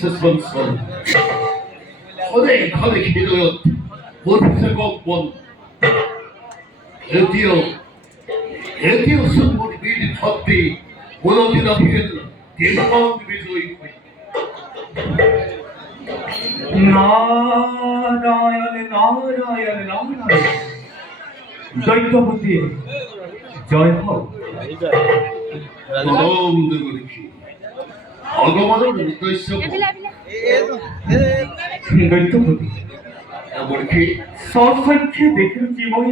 선선 허대 기도였 못해서 건 드디어 선물이 미리 탔디 원어디나 피했나 대파운 비소이 नारायण नारायण नारायण दैत्यपति जय हो নরমদেবরী ভগবানের উদ্দেশ্য दैत्यपति এমনকি সচক্ষে দেখেছি মই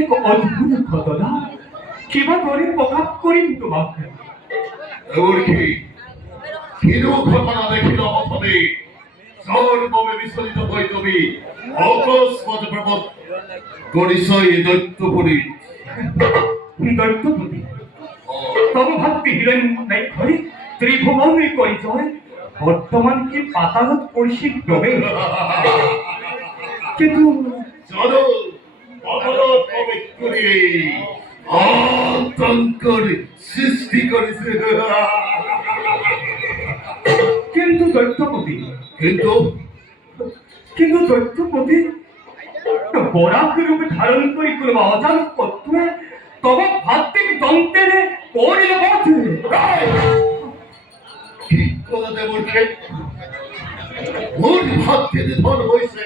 এক অদ্ভুত ঘটনা কিবা করে প্রকাশ করিম তোমাকে এমনকি কিনো ঘটনা দেখিল প্রথমে সর্বমে বিচলিত হই তুমি অকস্মাৎ প্রবত গরিষই দৈত্যপুরী दैत्यपति তব ভাবতে হিলেন নাই ঘরে ত্রিভুবনে পরিচয় বর্তমান কি পাতালত পরিষিক ডবে কিন্তু চলো পাতালত প্রবেশ করি আতঙ্কর সৃষ্টি করেছে কিন্তু दैत्यपति কিন্তু কিন্তু दैत्यपति বরাক রূপে ধারণ করি কোন অজান তত্ত্বে তব ভাবতে দন্তের পড়িল পথে ঠিক কথা দেবরকে মোর ভাবতে ধন হয়েছে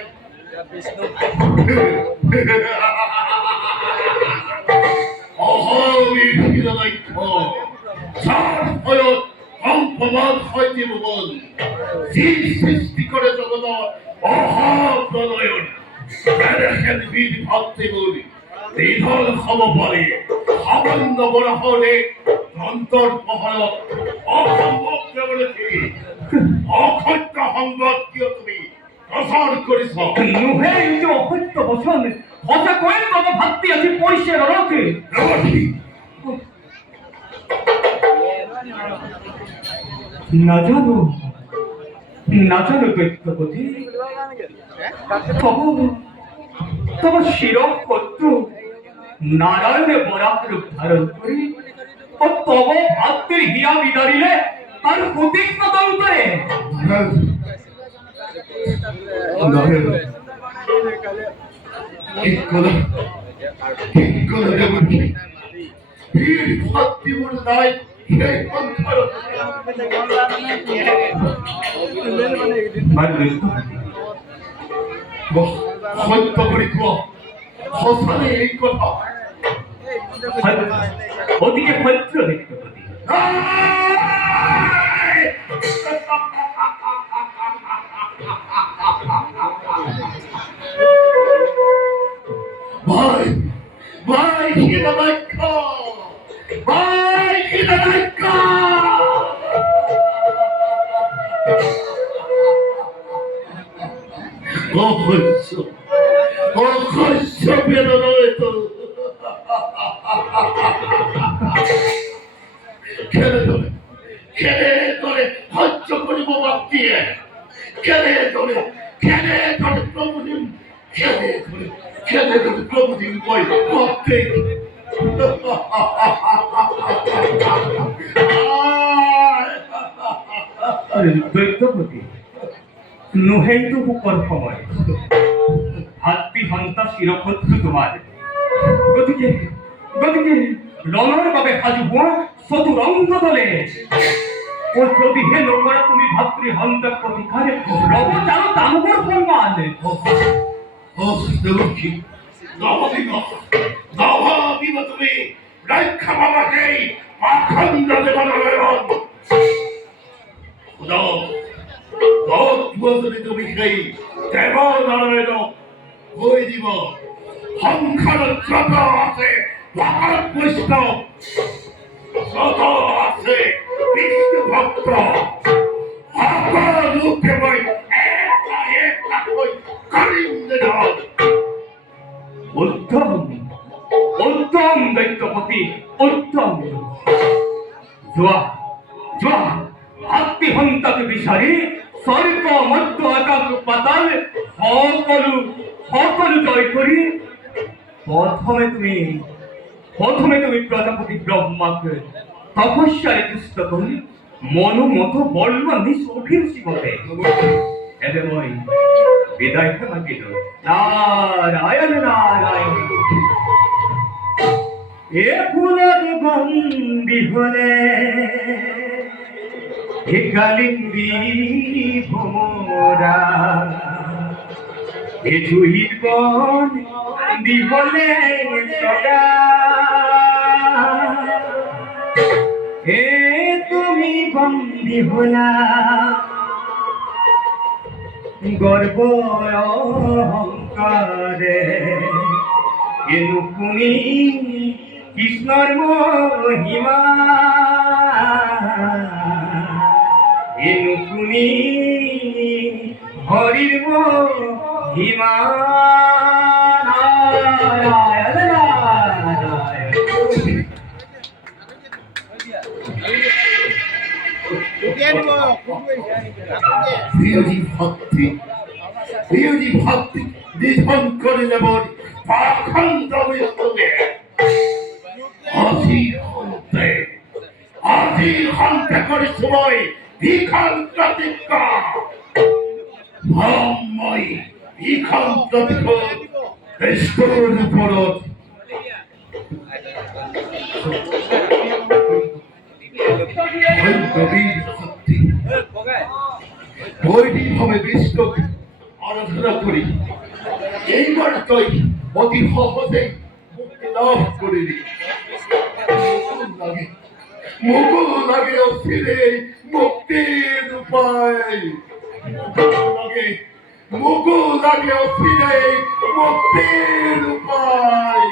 অহমি ভিড়াইক্ষ সার ফলত সম্পদ হইতে ভুবন যি সৃষ্টি করে জগত অহপ্রলয়ন দেখেন বীর ভাবতে বলি নিধন হব বলে সামান্য বড় হলে অন্তর মহলত অসম্ভব বলেছি অসত্য সংবাদ কিয় তুমি প্রচার করিছ নুহে যে অসত্য বচন সঁচা কয়ে তব ভাবতে আজি পৰিছে নৰকে নাজানো নাজানো दैत्यपति তব শির শত্রু নারায়ণে বরাক রূপ ধারণ করি ও তব ভাবতের হিয়া বিদারিলে তার প্রতীক্ষ দন্তরে ঠিক করে দেবরকে বীর ভাবতে বলে নাই এই পন্থার সত্য করে কোয়া সসানে এই কথা ওদিকে ভদ্র दैत्यपति ভাই ভাই হিরদাক্ষ ভাই হিরদাক্ষ অহস্য বেদনা তো খেলে ধরে হজ্জ করিব বাদ দিয়ে খেলে ধরে প্রভুদিন খেলে ধরে প্রভুদিন কই ভাবতে दैत्यपति নুহেই তো উপর সময় হাতি হন্তা শিরক্ষত্র তোমার গতিকে রণর বাবে সাজু হোৱা চতুৰঙ্গ দলে ও যদি হে নকৰা তুমি ভাতৃ হন্তাক প্ৰতিকাৰে ৰব জানো দানৱৰ সন্মান দেবকী নভাবিব তুমি ৰক্ষা পাবা সেই পাখণ্ড দেৱনাৰায়ণ যদি তুমি সেই দেৱনাৰায়ণক কৈ দিব সংসাৰত যত আছে ভকত বৈষ্ণৱ যত আছে বিষ্ণু ভক্ত সকলোকে মই এটাকৈ কৰিম দেৱ উত্তম दैत्यपति উত্তম যোৱা হাতি হন্তাকে বিচাৰি স্বৰ্গ মধ্য আকাশ পাতাল সকলো জয় কৰি প্রথমে তুমি প্রজাপতি ব্রহ্মাকে তপস্যায় তুষ্ট করি মনো মতো বলবন্দি সভিরুচি বটে। এবে মই বিদায় মাগিল। নারায়ণ নারায়ণ। এ ফুলের বন্দি হলে এ কালিন্দী ভোমরা এ জুহির বন্দি হলে সদা হে তুমি বন্দি হলা গর্ব অহংকারে এনু তুমি কৃষ্ণর মহিমা এনু তুমি হরির মহিমা নারায়ণ নারায়ণ। প্রিয়জি ভক্তি নিধন করে যেমন পাখণ্ড বিরোধে আজি হন্তে করে সময় ভিখান প্রতিজ্ঞা ভাময় ভিখান প্রতিজ্ঞা বেষ্টর উপরত গভীর শক্তি বৈদিকভাবে বিষ্ণুকে আরাধনা করি এইবার তুই অতি সহজে মুক্তি লাভ করিলি মুকুল লাগে অস্থিরে মুক্তির উপায় মুকুল লাগে অস্থিরে মুক্তির উপায়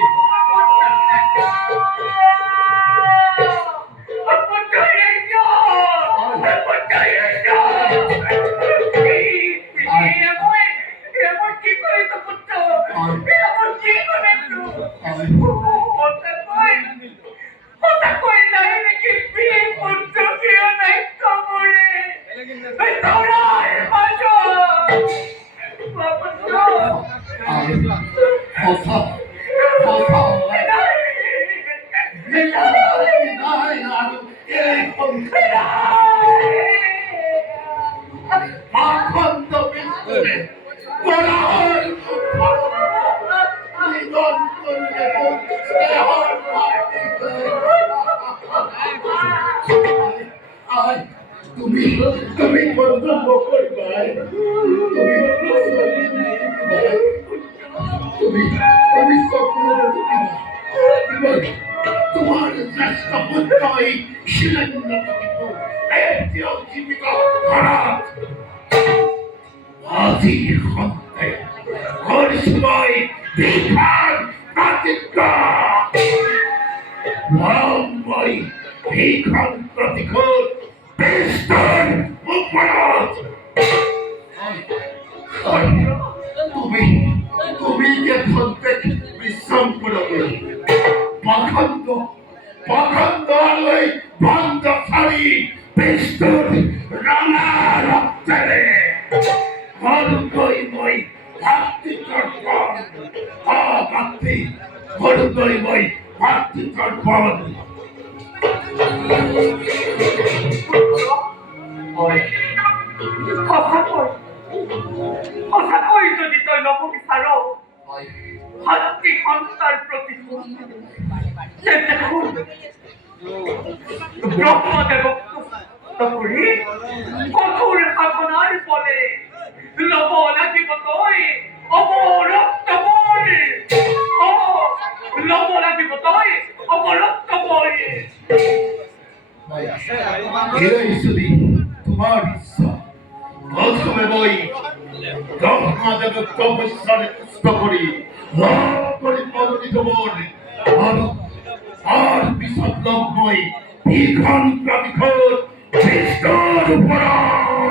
তুমি তুমি বন্ধন করবাই তুমি তুমি তুমি সকলের তোমার শ্রেষ্ঠ পুত্রই শিলেন্দ্র জীবিকা খারাপ আজি হন্তে হরিসময় বিধান প্রতিজ্ঞা রামময় ভিখান প্রতিঘোর বেষ্টন উপরাজ তুমি তুমি যে হন্তে বিশ্রাম করবে পাখন্দ পাখন্দ আলোয় বন্ধ ছাড়ি বেষ্টন রাঙা রক্তরে হরদয়ময় ভক্তি তর্পণ ভক্তি হরদয়ময় ভক্তি তর্পণ কথা কই যদি তই নববিচার ভক্তি সন্তার প্রতি দেখুন ব্রহ্মদেবক করি কঠোর সাধনার ফলে লব লাগিব তই অবরক্ত বল লব লাগিব তই অবরক্ত বল তোমার ইচ্ছা প্রথমে বই ব্রহ্মদেবের তপস্যারে পুষ্ট করি লাভ করি পদনিত বল আর বিষাদময় ভিখান প্রতিঘোর বিষ্ণুর উপর